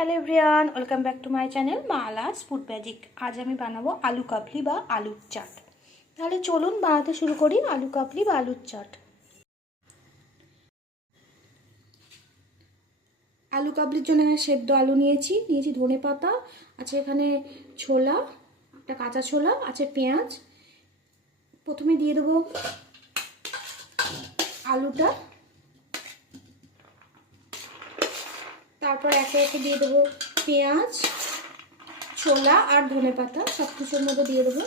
Hello everyone welcome back to my channel Mala's food magic আজ আমি বানাবো আলু কাবলি বা আলুর চাট। তাহলে চলুন বানাতে শুরু করি আলু কাবলি বা আলুর চাট। আলু কাবলির জন্য এখানে সেদ্ধ আলু নিয়েছি নিয়েছি ধনে পাতা, আছে এখানে ছোলা, একটা কাঁচা ছোলা, আছে পেঁয়াজ। প্রথমে দিয়ে দেবো আলুটা। তারপর একে একে দিয়ে দেবো পেঁয়াজ, ছোলা আর ধনে পাতা সব কিছুর মধ্যে দিয়ে দেবো।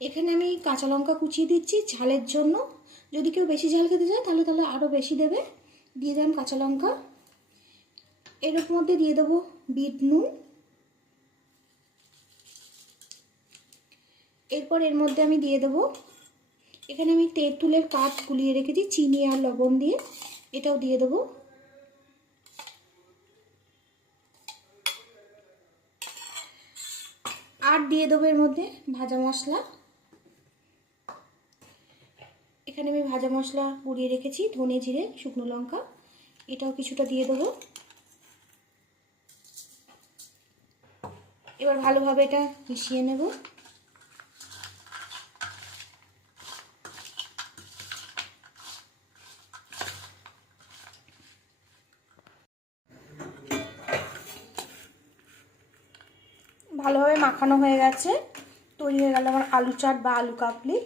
এখানে আমি কাঁচা লঙ্কা কুচিয়ে দিচ্ছি ঝালের জন্য। যদি কেউ বেশি ঝাল খেতে চায়, তাহলে তাহলে আরও বেশি দেবে। দিয়ে দিলাম কাঁচা লঙ্কা। এর মধ্যে দিয়ে দেবো বিট নুন। এরপর এর মধ্যে আমি দিয়ে দেবো এখানে আমি তেঁতুলের কাঠ গুলিয়ে রেখেছি, চিনি আর লবণ দিয়ে। এটাও দিয়ে দেবো। আর দিয়ে দেবো এর মধ্যে ভাজা মশলা। এখানে আমি ভাজা মশলা গুঁড়িয়ে রেখেছি, ধনে জিরে, শুকনো লঙ্কা। এটাও কিছুটা দিয়ে দেবো। এবার ভালোভাবে এটা মিশিয়ে নেব। ভালোভাবে মাখানো হয়ে গেছে। তৈরি হয়ে গেল আমার আলু চাট বা আলু কাবলি।